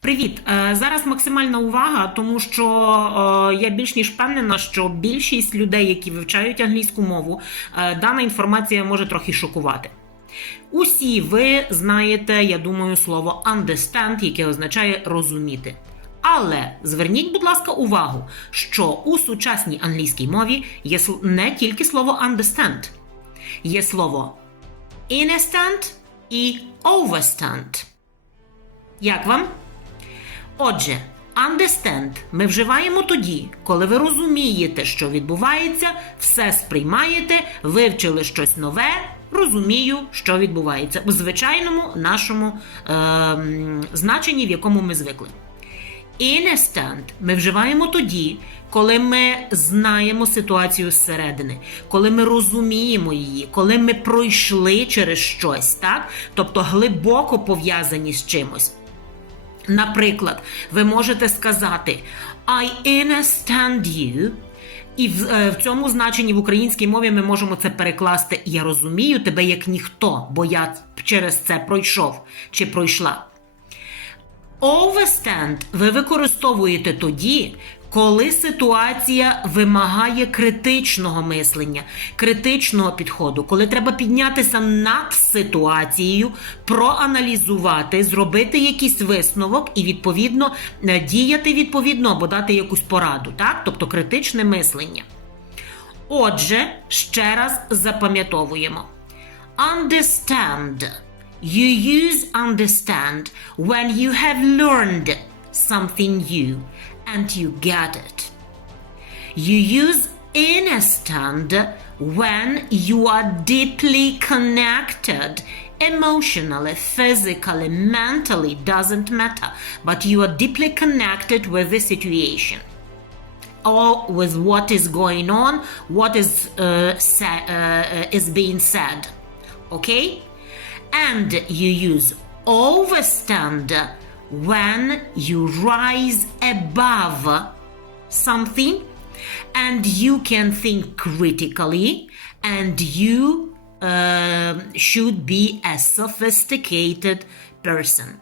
Привіт! Е, Зараз максимальна увага, тому що е, я більш ніж впевнена, що більшість людей, які вивчають англійську мову, е, дана інформація може трохи шокувати. Усі ви знаєте, я думаю, слово understand, яке означає розуміти. Але зверніть, будь ласка, увагу, що у сучасній англійській мові є не тільки слово understand, є слово understand і overstand. Як вам? Отже, understand ми вживаємо тоді, коли ви розумієте, що відбувається, все сприймаєте, вивчили щось нове, розумію, що відбувається у звичайному нашому ем, значенні, в якому ми звикли. Understand ми вживаємо тоді, коли ми знаємо ситуацію зсередини, коли ми розуміємо її, коли ми пройшли через щось, так? тобто глибоко пов'язані з чимось. Наприклад, ви можете сказати I understand you. І в, е, в цьому значенні в українській мові ми можемо це перекласти Я розумію тебе як ніхто, бо я через це пройшов чи пройшла. Overstand ви використовуєте тоді, коли ситуація вимагає критичного мислення, критичного підходу, коли треба піднятися над ситуацією, проаналізувати, зробити якийсь висновок і відповідно е, діяти відповідно або дати якусь пораду, так? тобто критичне мислення. Отже, ще раз запам'ятовуємо. Understand. You use understand when you have learned something new and you get it. You use understand when you are deeply connected emotionally, physically, mentally, doesn't matter, but you are deeply connected with the situation or with what is going on, what is uh, sa- uh, is being said. Okay? And you use overstand when you rise above something and you can think critically and you um should be a sophisticated person.